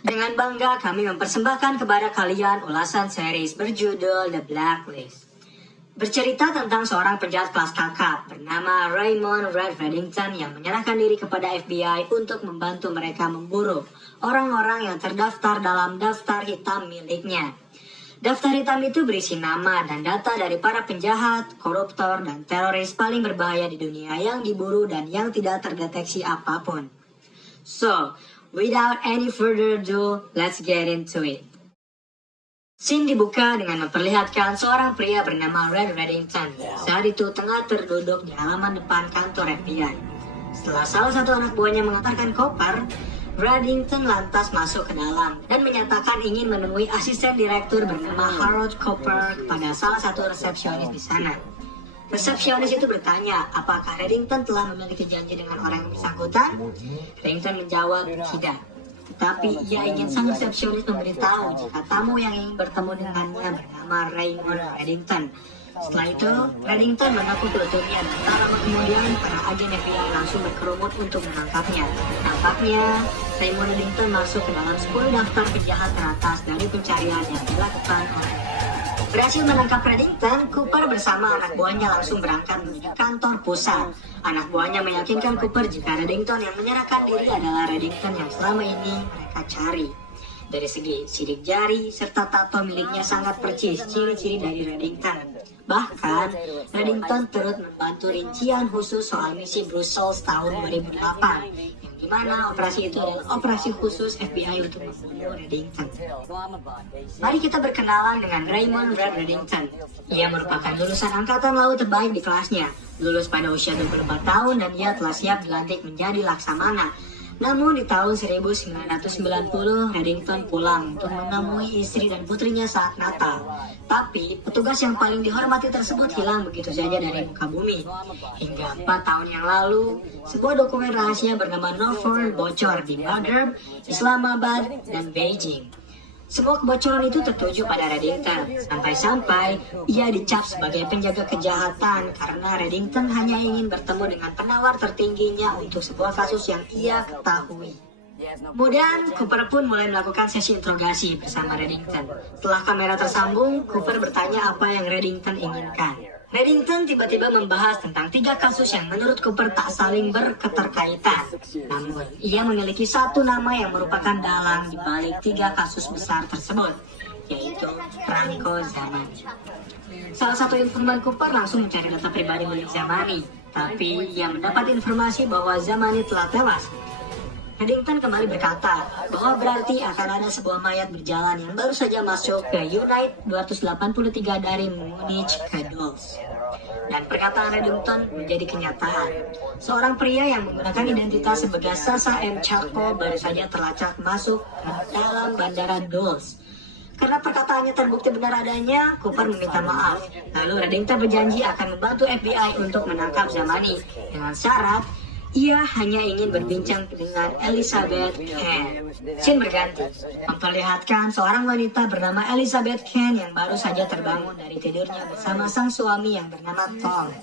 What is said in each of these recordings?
Dengan bangga kami mempersembahkan kepada kalian ulasan series berjudul The Blacklist. Bercerita tentang seorang penjahat kelas kakap bernama Raymond Red Reddington yang menyerahkan diri kepada FBI untuk membantu mereka memburu orang-orang yang terdaftar dalam daftar hitam miliknya. Daftar hitam itu berisi nama dan data dari para penjahat, koruptor, dan teroris paling berbahaya di dunia yang diburu dan yang tidak terdeteksi apapun. So, without any further ado, let's get into it. Scene dibuka dengan memperlihatkan seorang pria bernama Red Reddington. Saat itu tengah terduduk di halaman depan kantor FBI. Setelah salah satu anak buahnya mengantarkan koper, Reddington lantas masuk ke dalam dan menyatakan ingin menemui asisten direktur bernama Harold Cooper kepada salah satu resepsionis di sana. Resepsionis itu bertanya, apakah Reddington telah memiliki janji dengan orang yang bersangkutan? Reddington menjawab, tidak. Tetapi ia ingin sang resepsionis memberitahu jika tamu yang ingin bertemu dengannya bernama Raymond Reddington. Setelah itu, Reddington menekuk lututnya dan tak lama kemudian para agen FBI langsung berkerumut untuk menangkapnya. Nampaknya, Raymond Reddington masuk ke dalam 10 daftar penjahat teratas dari pencarian yang dilakukan oleh. Berhasil menangkap Reddington, Cooper bersama anak buahnya langsung berangkat menuju kantor pusat. Anak buahnya meyakinkan Cooper jika Reddington yang menyerahkan diri adalah Reddington yang selama ini mereka cari. Dari segi sidik jari serta tato miliknya sangat percis ciri-ciri dari Reddington. Bahkan, Reddington turut membantu rincian khusus soal misi Brussels tahun 2008, yang dimana operasi itu adalah operasi khusus FBI untuk membunuh Reddington. Mari kita berkenalan dengan Raymond Red Reddington. Ia merupakan lulusan angkatan laut terbaik di kelasnya, lulus pada usia 24 tahun dan ia telah siap dilantik menjadi laksamana. Namun di tahun 1990, Reddington pulang untuk menemui istri dan putrinya saat Natal. Tapi, petugas yang paling dihormati tersebut hilang begitu saja dari muka bumi. Hingga 4 tahun yang lalu, sebuah dokumen rahasia bernama Norfolk bocor di Maghreb, Islamabad, dan Beijing. Semua kebocoran itu tertuju pada Reddington, sampai-sampai ia dicap sebagai penjaga kejahatan karena Reddington hanya ingin bertemu dengan penawar tertingginya untuk sebuah kasus yang ia ketahui. Kemudian, Cooper pun mulai melakukan sesi interogasi bersama Reddington. Setelah kamera tersambung, Cooper bertanya apa yang Reddington inginkan. Reddington tiba-tiba membahas tentang 3 kasus yang menurut Cooper tak saling berketerkaitan. Namun, ia memiliki satu nama yang merupakan dalang di balik 3 kasus besar tersebut, yaitu Franco Zamani. Salah satu informan Cooper langsung mencari data pribadi milik Zamani, tapi ia mendapat informasi bahwa Zamani telah tewas. Reddington kembali berkata bahwa berarti akan ada sebuah mayat berjalan yang baru saja masuk ke Unit 283 dari Munich ke Dulles. Dan perkataan Reddington menjadi kenyataan. Seorang pria yang menggunakan identitas sebagai Sasa M. Charko baru saja terlacak masuk ke dalam bandara Dulles. Karena perkataannya terbukti benar adanya, Cooper meminta maaf. Lalu Reddington berjanji akan membantu FBI untuk menangkap Zamani dengan syarat ia hanya ingin berbincang dengan Elizabeth Kane. Scene berganti, memperlihatkan seorang wanita bernama Elizabeth Kane yang baru saja terbangun dari tidurnya bersama sang suami yang bernama Tom.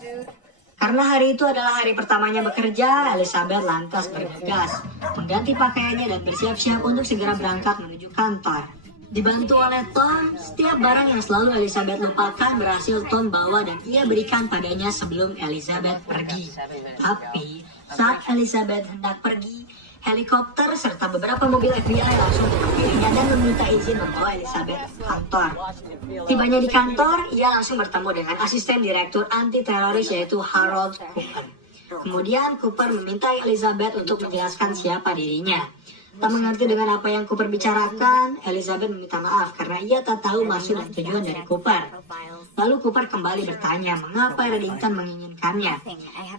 Karena hari itu adalah hari pertamanya bekerja, Elizabeth lantas bergegas, mengganti pakaiannya dan bersiap-siap untuk segera berangkat menuju kantor. Dibantu oleh Tom, setiap barang yang selalu Elizabeth lupakan berhasil Tom bawa dan ia berikan padanya sebelum Elizabeth pergi. Tapi, saat Elizabeth hendak pergi, helikopter serta beberapa mobil FBI langsung menghampirinya dan meminta izin membawa Elizabeth ke kantor. Tibanya di kantor, ia langsung bertemu dengan asisten direktur anti-teroris yaitu Harold Cooper. Kemudian Cooper meminta Elizabeth untuk menjelaskan siapa dirinya. Tak mengerti dengan apa yang Cooper bicarakan, Elizabeth meminta maaf karena ia tak tahu maksud dan tujuan dari Cooper. Lalu Cooper kembali bertanya mengapa Reddington menginginkannya.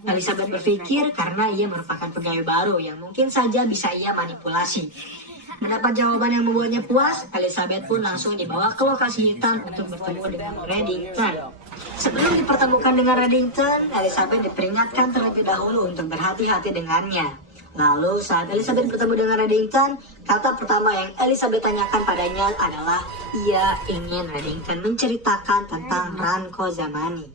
Elizabeth berpikir karena ia merupakan pegawai baru yang mungkin saja bisa ia manipulasi. Mendapat jawaban yang membuatnya puas, Elizabeth pun langsung dibawa ke lokasi hitam untuk bertemu dengan Reddington. Sebelum dipertemukan dengan Reddington, Elizabeth diperingatkan terlebih dahulu untuk berhati-hati dengannya. Lalu saat Elizabeth bertemu dengan Reddington, kata pertama yang Elizabeth tanyakan padanya adalah ia ingin Reddington menceritakan tentang Franco Zamani.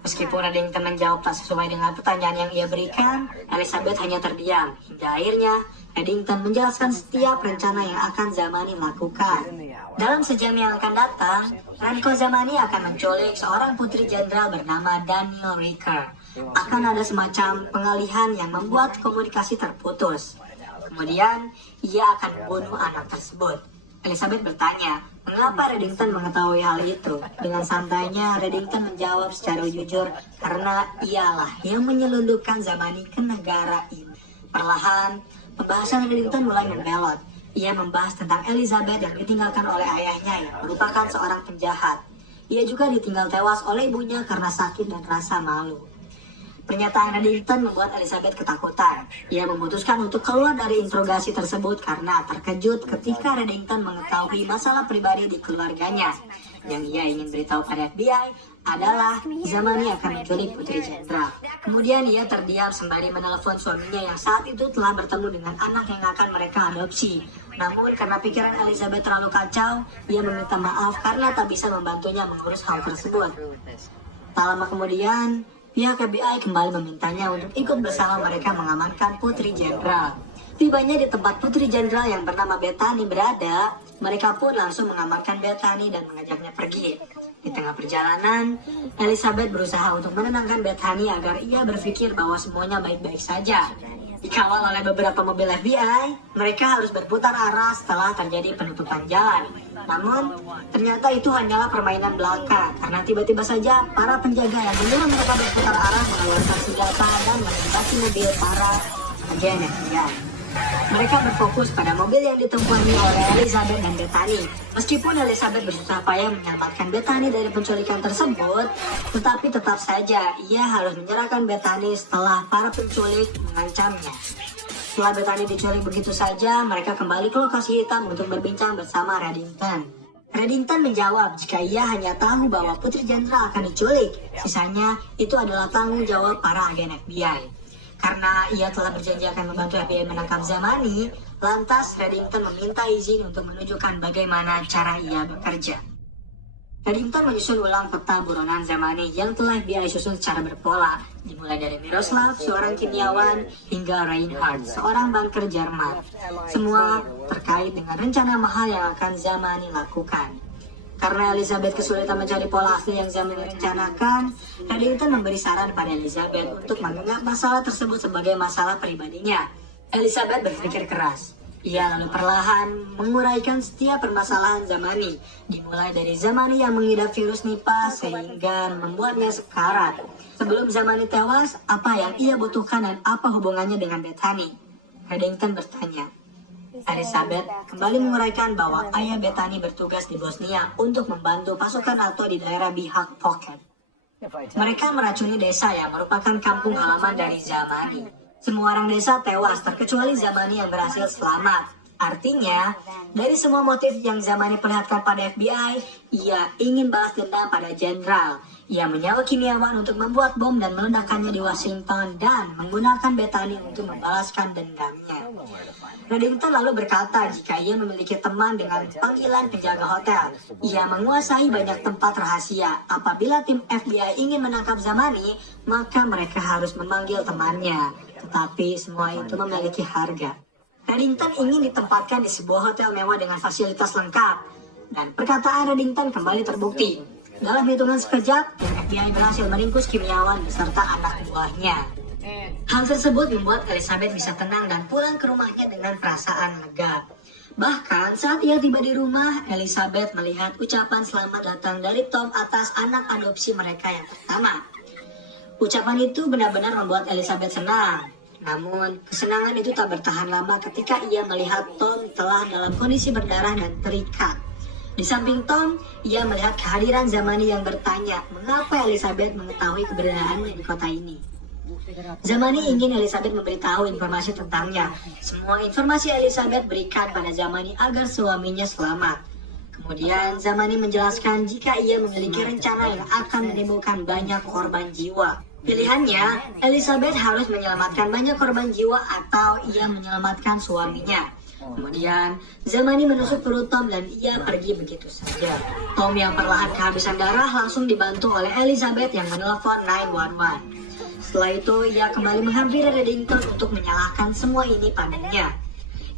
Meskipun Reddington menjawab tak sesuai dengan pertanyaan yang ia berikan, Elizabeth hanya terdiam. Hingga akhirnya, Reddington menjelaskan setiap rencana yang akan Zamani lakukan. Dalam sejam yang akan datang, Renko Zamani akan menculik seorang putri jenderal bernama Daniel Riker. Akan ada semacam pengalihan yang membuat komunikasi terputus. Kemudian, ia akan membunuh anak tersebut. Elizabeth bertanya, mengapa Reddington mengetahui hal itu? Dengan santainya, Reddington menjawab secara jujur karena ialah yang menyelundupkan Zamani ke negara ini. Perlahan, pembahasan Reddington mulai membelot. Ia membahas tentang Elizabeth yang ditinggalkan oleh ayahnya yang merupakan seorang penjahat. Ia juga ditinggal tewas oleh ibunya karena sakit dan rasa malu. Pernyataan Reddington membuat Elizabeth ketakutan. Ia memutuskan untuk keluar dari interogasi tersebut karena terkejut ketika Reddington mengetahui masalah pribadi di keluarganya. Yang ia ingin beritahu pada FBI adalah Zamani akan menculik putri jenderal. Kemudian ia terdiam sembari menelepon suaminya yang saat itu telah bertemu dengan anak yang akan mereka adopsi. Namun karena pikiran Elizabeth terlalu kacau, ia meminta maaf karena tak bisa membantunya mengurus hal tersebut. Tak lama kemudian, pihak FBI kembali memintanya untuk ikut bersama mereka mengamankan putri jenderal. Tibanya di tempat putri jenderal yang bernama Bethany berada, mereka pun langsung mengamankan Bethany dan mengajaknya pergi. Di tengah perjalanan, Elizabeth berusaha untuk menenangkan Bethany agar ia berpikir bahwa semuanya baik-baik saja. Dikawal oleh beberapa mobil FBI, mereka harus berputar arah setelah terjadi penutupan jalan. Namun, ternyata itu hanyalah permainan belaka, karena tiba-tiba saja para penjaga yang menyuruh mereka berputar arah mengeluarkan senjata dan menembaki mobil para agen FBI. Mereka berfokus pada mobil yang ditumpangi oleh Elizabeth dan Bethany. Meskipun Elizabeth berusaha payah menyelamatkan Bethany dari penculikan tersebut, tetapi tetap saja ia harus menyerahkan Bethany setelah para penculik mengancamnya. Setelah Bethany diculik begitu saja, mereka kembali ke lokasi hitam untuk berbincang bersama Reddington. Reddington menjawab jika ia hanya tahu bahwa putri jenderal akan diculik. Sisanya itu adalah tanggung jawab para agen FBI. Karena ia telah berjanji akan membantu FBI menangkap Zamani, lantas Reddington meminta izin untuk menunjukkan bagaimana cara ia bekerja. Reddington menyusun ulang peta buronan Zamani yang telah FBI susun secara berpola, dimulai dari Miroslav, seorang kimiawan, hingga Reinhard, seorang banker Jerman. Semua terkait dengan rencana mahal yang akan Zamani lakukan. Karena Elizabeth kesulitan mencari pola asli yang Zamani rencanakan, Reddington memberi saran pada Elizabeth untuk menganggap masalah tersebut sebagai masalah pribadinya. Elizabeth berpikir keras. Ia lalu perlahan menguraikan setiap permasalahan Zamani, dimulai dari Zamani yang mengidap virus Nipah sehingga membuatnya sekarat. Sebelum Zamani tewas, apa yang ia butuhkan dan apa hubungannya dengan Bethany? Reddington bertanya. Elizabeth kembali menguraikan bahwa ayah Bethany bertugas di Bosnia untuk membantu pasukan NATO di daerah Bihać Pocket. Mereka meracuni desa yang merupakan kampung halaman dari Zamani. Semua orang desa tewas terkecuali Zamani yang berhasil selamat. Artinya, dari semua motif yang Zamani perlihatkan pada FBI, ia ingin balas dendam pada jenderal. Ia menyewa kimiawan untuk membuat bom dan meledakkannya di Washington dan menggunakan Bethany untuk membalaskan dendamnya. Reddington lalu berkata jika ia memiliki teman dengan panggilan penjaga hotel. Ia menguasai banyak tempat rahasia. Apabila tim FBI ingin menangkap Zamani, maka mereka harus memanggil temannya. Tetapi semua itu memiliki harga. Reddington ingin ditempatkan di sebuah hotel mewah dengan fasilitas lengkap. Dan perkataan Reddington kembali terbukti. Dalam hitungan sekejap, tim FBI berhasil meringkus kimiawan beserta anak buahnya. Hal tersebut membuat Elizabeth bisa tenang dan pulang ke rumahnya dengan perasaan lega. Bahkan saat ia tiba di rumah, Elizabeth melihat ucapan selamat datang dari Tom atas anak adopsi mereka yang pertama. Ucapan itu benar-benar membuat Elizabeth senang. Namun, kesenangan itu tak bertahan lama ketika ia melihat Tom telah dalam kondisi berdarah dan terikat. Di samping Tom, ia melihat kehadiran Zamani yang bertanya mengapa Elizabeth mengetahui keberadaannya di kota ini. Zamani ingin Elizabeth memberitahu informasi tentangnya. Semua informasi Elizabeth berikan pada Zamani agar suaminya selamat. Kemudian Zamani menjelaskan jika ia memiliki rencana yang akan menimbulkan banyak korban jiwa. Pilihannya, Elizabeth harus menyelamatkan banyak korban jiwa atau ia menyelamatkan suaminya. Kemudian, Zamani menusuk perut Tom dan ia pergi begitu saja. Tom yang perlahan kehabisan darah langsung dibantu oleh Elizabeth yang menelpon 911. Setelah itu, ia kembali menghampiri Reddington untuk menyalahkan semua ini padanya.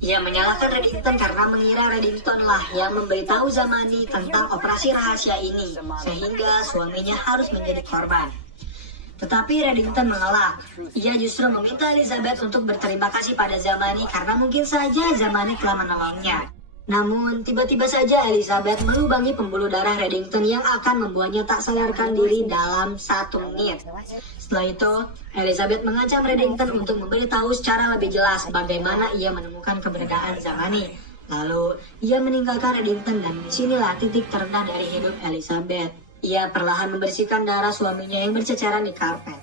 Ia menyalahkan Reddington karena mengira Reddington lah yang memberitahu Zamani tentang operasi rahasia ini, sehingga suaminya harus menjadi korban. Tetapi Reddington mengelak. Ia justru meminta Elizabeth untuk berterima kasih pada Zamani karena mungkin saja Zamani telah menolongnya. Namun, tiba-tiba saja Elizabeth melubangi pembuluh darah Reddington yang akan membuatnya tak sadarkan diri dalam 1 menit. Setelah itu, Elizabeth mengancam Reddington untuk memberitahu secara lebih jelas bagaimana ia menemukan keberadaan Zamani. Lalu, ia meninggalkan Reddington dan disinilah titik terendah dari hidup Elizabeth. Ia perlahan membersihkan darah suaminya yang berceceran di karpet.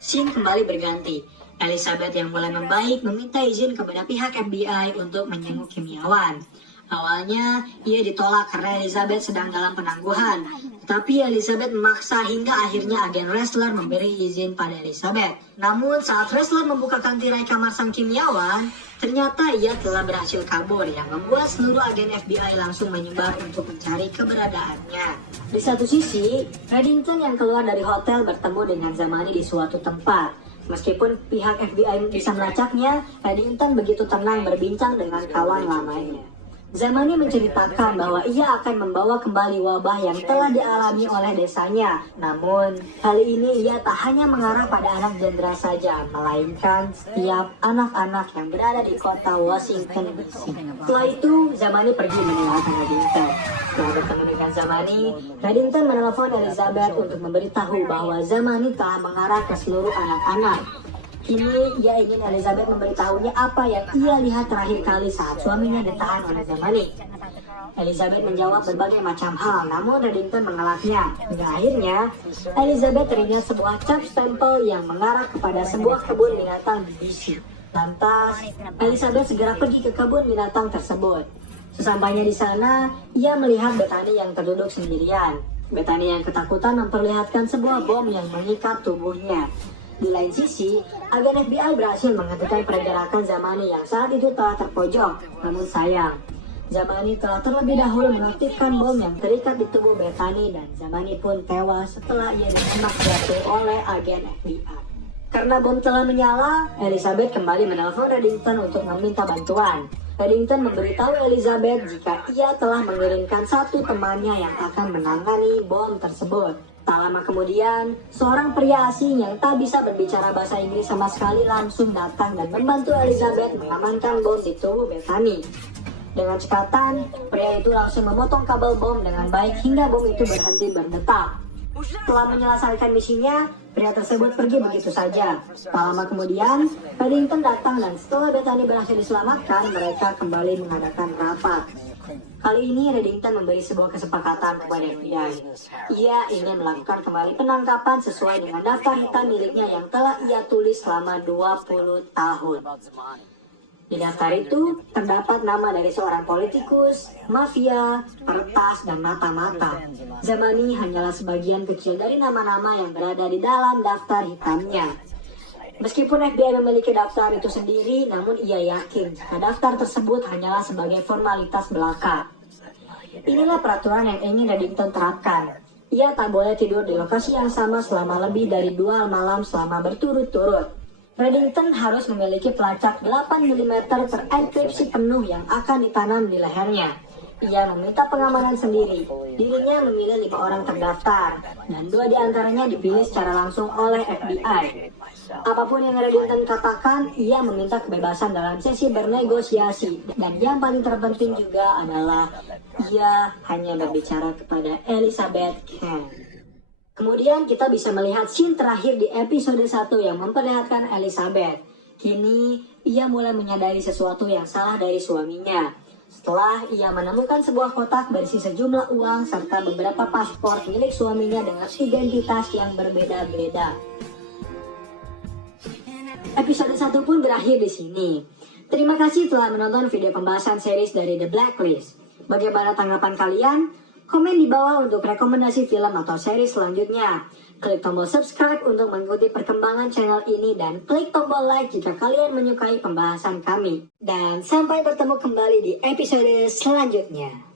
Scene kembali berganti. Elizabeth yang mulai membaik meminta izin kepada pihak FBI untuk menjenguk kimiawan. Awalnya, ia ditolak karena Elizabeth sedang dalam penangguhan. Tapi Elizabeth memaksa hingga akhirnya agen Ressler memberi izin pada Elizabeth. Namun saat Ressler membukakan tirai kamar sang kimiawan, ternyata ia telah berhasil kabur yang membuat seluruh agen FBI langsung menyebar untuk mencari keberadaannya. Di satu sisi, Reddington yang keluar dari hotel bertemu dengan Zamani di suatu tempat. Meskipun pihak FBI bisa melacaknya, Reddington begitu tenang berbincang dengan kawan lamanya. Zamani menceritakan bahwa ia akan membawa kembali wabah yang telah dialami oleh desanya. Namun, kali ini ia tak hanya mengarah pada anak jenderal saja, melainkan setiap anak-anak yang berada di kota Washington DC. Setelah itu, Zamani pergi meninggalkan Reddington. Setelah bertemu dengan Zamani, Reddington menelpon Elizabeth untuk memberitahu bahwa Zamani telah mengarah ke seluruh anak-anak. Kini ia ingin Elizabeth memberitahunya apa yang ia lihat terakhir kali saat suaminya ditahan oleh Zamani. Elizabeth menjawab berbagai macam hal, namun Reddington mengelaknya. Hingga akhirnya, Elizabeth teringat sebuah cap stempel yang mengarah kepada sebuah kebun binatang di DC. Lantas, Elizabeth segera pergi ke kebun binatang tersebut. Sesampainya di sana, ia melihat Bethany yang terduduk sendirian. Bethany yang ketakutan memperlihatkan sebuah bom yang mengikat tubuhnya. Di lain sisi, agen FBI berhasil menghentikan pergerakan Zamani yang saat itu telah terpojok. Namun sayang, Zamani telah terlebih dahulu mengaktifkan bom yang terikat di tubuh Bethany dan Zamani pun tewas setelah ia ditembak jatuh oleh agen FBI. Karena bom telah menyala, Elizabeth kembali menelpon Reddington untuk meminta bantuan. Reddington memberitahu Elizabeth jika ia telah mengirimkan satu temannya yang akan menangani bom tersebut. Tak lama kemudian, seorang pria asing yang tak bisa berbicara bahasa Inggris sama sekali langsung datang dan membantu Elizabeth mengamankan bom di tubuh Bethany. Dengan cekatan, pria itu langsung memotong kabel bom dengan baik hingga bom itu berhenti berdetak. Setelah menyelesaikan misinya, pria tersebut pergi begitu saja. Tak lama kemudian, Reddington datang dan setelah Bethany berhasil diselamatkan, mereka kembali mengadakan rapat. Kali ini Reddington memberi sebuah kesepakatan kepada FBI. Ia ingin melakukan kembali penangkapan sesuai dengan daftar hitam miliknya yang telah ia tulis selama 20 tahun. Di daftar itu terdapat nama dari seorang politikus, mafia, peretas, dan mata-mata. Zamani hanyalah sebagian kecil dari nama-nama yang berada di dalam daftar hitamnya. Meskipun FBI memiliki daftar itu sendiri, namun ia yakin jika daftar tersebut hanyalah sebagai formalitas belaka. Inilah peraturan yang ingin Reddington terapkan. Ia tak boleh tidur di lokasi yang sama selama lebih dari 2 malam selama berturut-turut. Reddington harus memiliki pelacak 8 mm terenkripsi penuh yang akan ditanam di lehernya. Ia meminta pengamanan sendiri. Dirinya memilih 5 orang terdaftar, dan 2 diantaranya dipilih secara langsung oleh FBI. Apapun yang Reddington katakan, ia meminta kebebasan dalam sesi bernegosiasi. Dan yang paling terpenting juga adalah ia hanya berbicara kepada Elizabeth Kent. Kemudian kita bisa melihat scene terakhir di episode 1 yang memperlihatkan Elizabeth. Kini, ia mulai menyadari sesuatu yang salah dari suaminya. Setelah ia menemukan sebuah kotak berisi sejumlah uang serta beberapa paspor milik suaminya dengan identitas yang berbeda-beda. Episode 1 pun berakhir di sini. Terima kasih telah menonton video pembahasan series dari The Blacklist. Bagaimana tanggapan kalian? Komen di bawah untuk rekomendasi film atau series selanjutnya. Klik tombol subscribe untuk mengikuti perkembangan channel ini dan klik tombol like jika kalian menyukai pembahasan kami. Dan sampai bertemu kembali di episode selanjutnya.